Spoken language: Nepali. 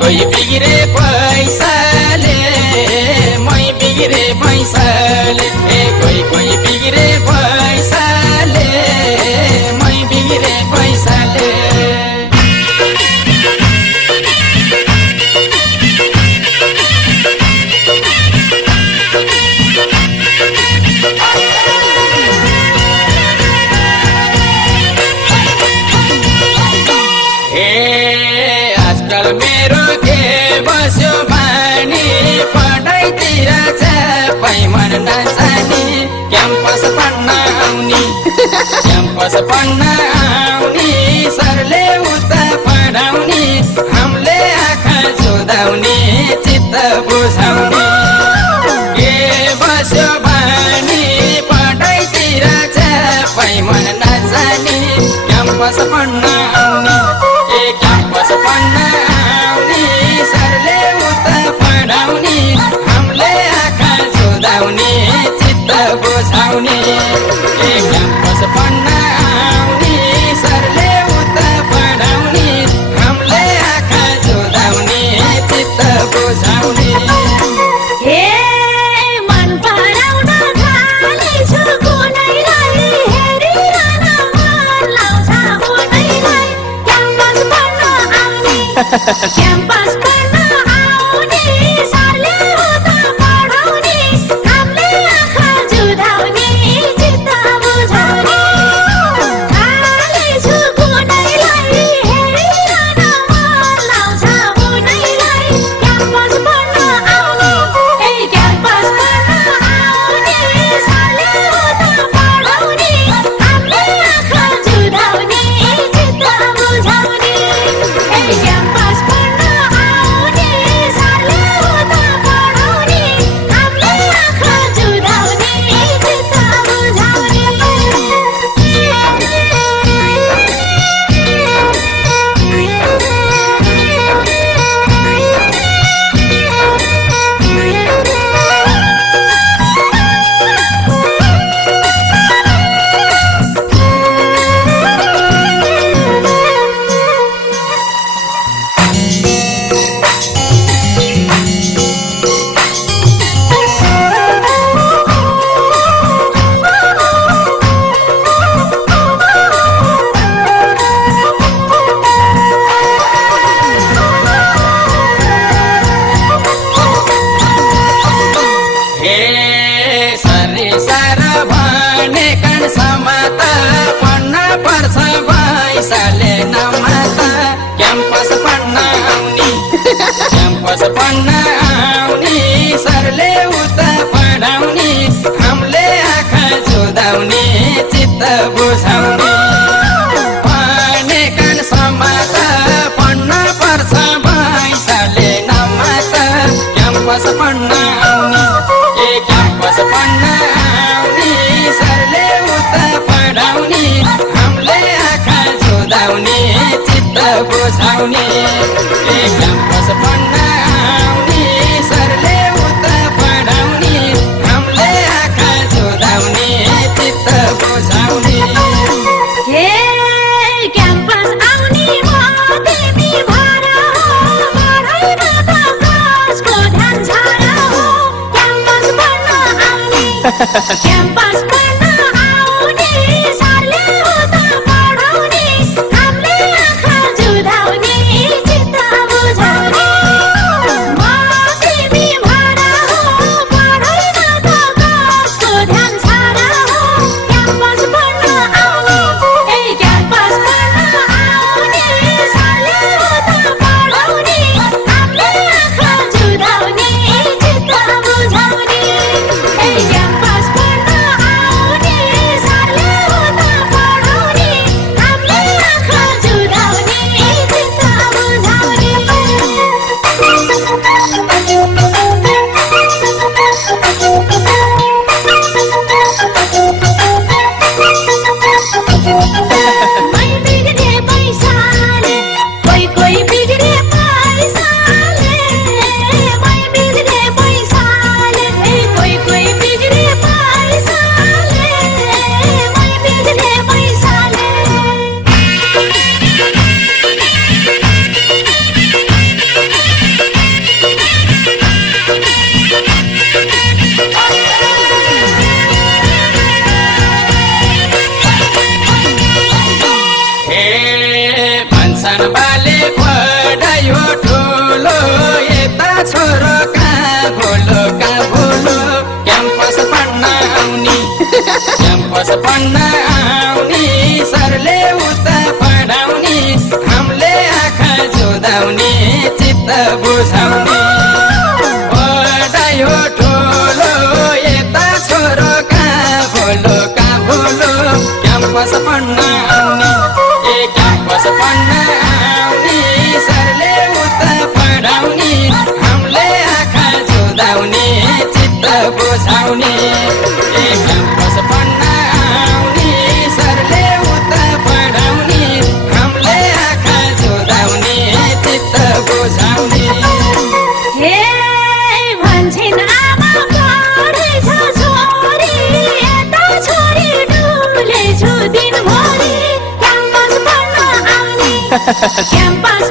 कोही बिग्रे पैसाले मै बिग्रे पैसाले कोही बिग्रे पैसाले मै बिग्रे पैसाले आजकल मेरो के बस्यो बानी पढाइतिर चापै मन नजानी क्याम्पस पढ्न आउने क्याम्पस पढ्न आउने सरले उता पढाउने हामीले आँखा सुधाउने चित्त बुझाउने के बस्यो बानी पढाइतिर चापै मन नजानी क्याम्पस पढ्न आउने क्याम्पस पढ्न आउने सरले उता पढाउने हामीले आँखा सुधाउने चित्त बुझाउने क्याम्पस पढ्न आउने सरले उता पढाउने हामीले आँखा सुधाउने चित्त बुझाउने क्याम्पस पढ्न आउने सरले उता पढाउने हामीले आँखा जुधाउने चित्त बुझाउने खाली छु कुनैलाई हेरिरहन मन लाउँछ उनैलाई क्याम्पस पढ्न आउने क्याम्पस पढ्न आउने सरले उता पढाउने हामीले आँखा जुधाउने चित्त बुझाउने क्याम्पस पढ्न आउने सरले उता पढाउने हामीले आँखा जुधाउने चित्त बुझाउने पैसाले नमाता क्याम्पस पढ्न आउने क्याम्पस पढ्न आउने सरले उता पढाउने हामीले आँखा जुधाउने चित्त बुझाउने पढ्ने कान समाता पढ्न पर्छ पैसाले नमाता क्याम्पस पढ्न आउने क्याम्पस पढ्न आउने सरले उता पढाउने हामीले आँखा जुधाउने चित्त बुझाउने क्याम्पस पढ्न आउने सरले उता पढाउने हामीले आँखा जुधाउने चित्त बुझाउने क्याम्पस आउने म तिमी भर पढाइमा त कसको ध्यान छ र हो क्याम्पस पढ्न आउने क्याम्पस पढ्न आउने सरले उता पढाउने हामीले आँखा जुधाउने चित्त बुझाउने म तिमी भर पढाइमा त कसको ध्यान छ र हो क्याम्पस पढ्न आउने क्याम्पस पढ्न आउने सरले उता पढाउने हामीले आँखा जुधाउने चित्त बुझाउने क्याम्पस पढ्न क्याम्पस पढ्न आउने क्याम्पस पढ्न आउने सरले उता पढाउने हामीले आँखा जुदाउने चित्त बुझाउने क्याम्पस पढ्न आउने सरले उता पढाउने हामीले आँखा जुदाउने चित्त बुझाउने हे भन्छन् आमा पढेछ छोरी यता छोरी डुलेछु दिनभरि क्याम्पस पढ्न आउने क्याम्पस